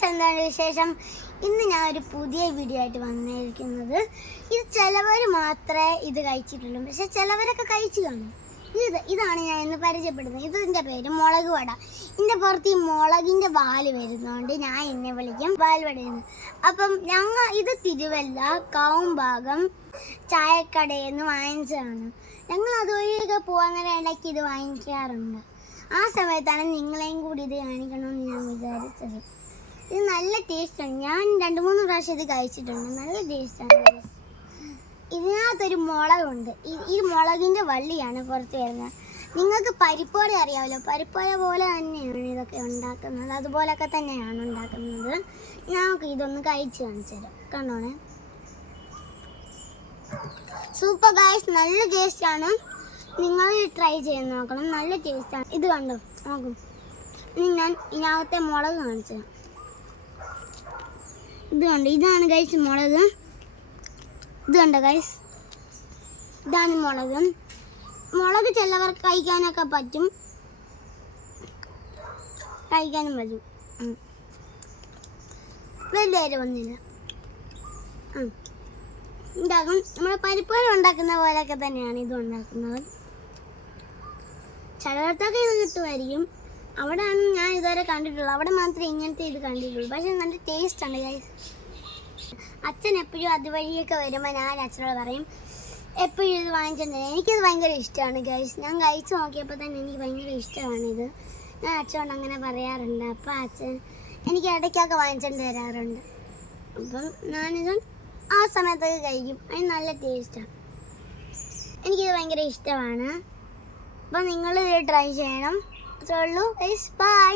Guys, എന്താണ് വിശേഷം? ഇന്ന് ഞാൻ ഒരു പുതിയ വീഡിയോ ആയിട്ട് വന്നിരിക്കുന്നത്. ഇത് ചിലവർ മാത്രമേ ഇത് കഴിച്ചിട്ടുള്ളൂ, പക്ഷെ ചിലവരൊക്കെ കഴിച്ചു കാണും. ഇതാണ് ഞാൻ ഇന്ന് പരിചയപ്പെടുന്നത്. ഇതിൻ്റെ പേര് മുളക് വട. ഇതിൻ്റെ പുറത്ത് ഈ മുളകിൻ്റെ വാല് വരുന്നതുകൊണ്ട് ഞാൻ എന്നെ വിളിക്കും വാൽവടയെന്ന്. അപ്പം ഇത് തിരുവല്ല കാവുംഭാഗം ചായക്കടയിൽ നിന്ന് വാങ്ങിച്ചതാണ്. ഞങ്ങൾ അതുവഴിയൊക്കെ പോകാൻ നേരം ഇടയ്ക്ക് ഇത് വാങ്ങിക്കാറുണ്ട്. ആ സമയത്താണ് നിങ്ങളെയും കൂടി ഇത് കാണിക്കണമെന്ന് ഞാൻ വിചാരിച്ചത്. ഇത് നല്ല ടേസ്റ്റാണ്. ഞാൻ 2-3 പ്രാവശ്യം ഇത് കഴിച്ചിട്ടുണ്ട്. നല്ല ടേസ്റ്റാണ്. ഇതിനകത്തൊരു മുളകുണ്ട്. ഈ മുളകിൻ്റെ വള്ളിയാണ് പുറത്ത് വരുന്നത്. നിങ്ങൾക്ക് പരിപ്പോടെ അറിയാമല്ലോ, പരിപ്പോടെ പോലെ തന്നെയാണ് ഇതൊക്കെ ഉണ്ടാക്കുന്നത്. അതുപോലൊക്കെ തന്നെയാണ് ഉണ്ടാക്കുന്നത്. ഞങ്ങൾക്ക് ഇതൊന്ന് കഴിച്ച് കാണിച്ചു തരാം. കണ്ടോണേ, സൂപ്പർ ഗൈസ്, നല്ല ടേസ്റ്റാണ്. നിങ്ങൾ ട്രൈ ചെയ്ത് നോക്കണം, നല്ല ടേസ്റ്റാണ്. ഇത് കണ്ടോ, നോക്കും. ഇനി ഞാൻ ഇതിനകത്തെ മുളക് കാണിച്ചു തരാം. ഇത് കണ്ടോ, ഇതാണ് ഗൈസ് മുളക്. ഇത് കണ്ടോ ഗൈസ്, ഇതാണ് മുളക്. മുളക് ചിലവർക്ക് കഴിക്കാനൊക്കെ പറ്റും, കഴിക്കാനും പറ്റും. വലിയ എരിവൊന്നുമില്ല. ഉണ്ടാക്കും. നമ്മൾ പരിപ്പുവട ഉണ്ടാക്കുന്ന പോലെയൊക്കെ തന്നെയാണ് ഇത് ഉണ്ടാക്കുന്നത്. ചിലയിടത്തൊക്കെ ഇത് കിട്ടുമായിരിക്കും. അവിടെയാണ് ഞാൻ ഇതുവരെ കണ്ടിട്ടുള്ളൂ. അവിടെ മാത്രമേ ഇങ്ങനത്തെ ഇത് കണ്ടിട്ടുള്ളൂ. പക്ഷേ നല്ല ടേസ്റ്റാണ് ഗൈസ്. അച്ഛൻ എപ്പോഴും അതുവഴിയൊക്കെ വരുമ്പോൾ ഞാൻ അച്ഛനോട് പറയും എപ്പോഴും ഇത് വാങ്ങിച്ചിട്ടുണ്ട്. എനിക്കിത് ഭയങ്കര ഇഷ്ടമാണ് ഗൈസ്. ഞാൻ കഴിച്ച് നോക്കിയപ്പോൾ തന്നെ എനിക്ക് ഭയങ്കര ഇഷ്ടമാണിത്. ഞാൻ അച്ഛനോട് അങ്ങനെ പറയാറുണ്ട്. അപ്പോൾ അച്ഛൻ എനിക്ക് ഇടയ്ക്കൊക്കെ വാങ്ങിച്ചുകൊണ്ട് തരാറുണ്ട്. അപ്പം ഞാനിത് ആ സമയത്തൊക്കെ കഴിക്കും. അതിന് നല്ല ടേസ്റ്റാണ്. എനിക്കിത് ഭയങ്കര ഇഷ്ടമാണ്. അപ്പോൾ നിങ്ങൾ ഇത് ട്രൈ ചെയ്യണം. അത്രേ ഉള്ളൂ ഗൈസ്. ബൈ.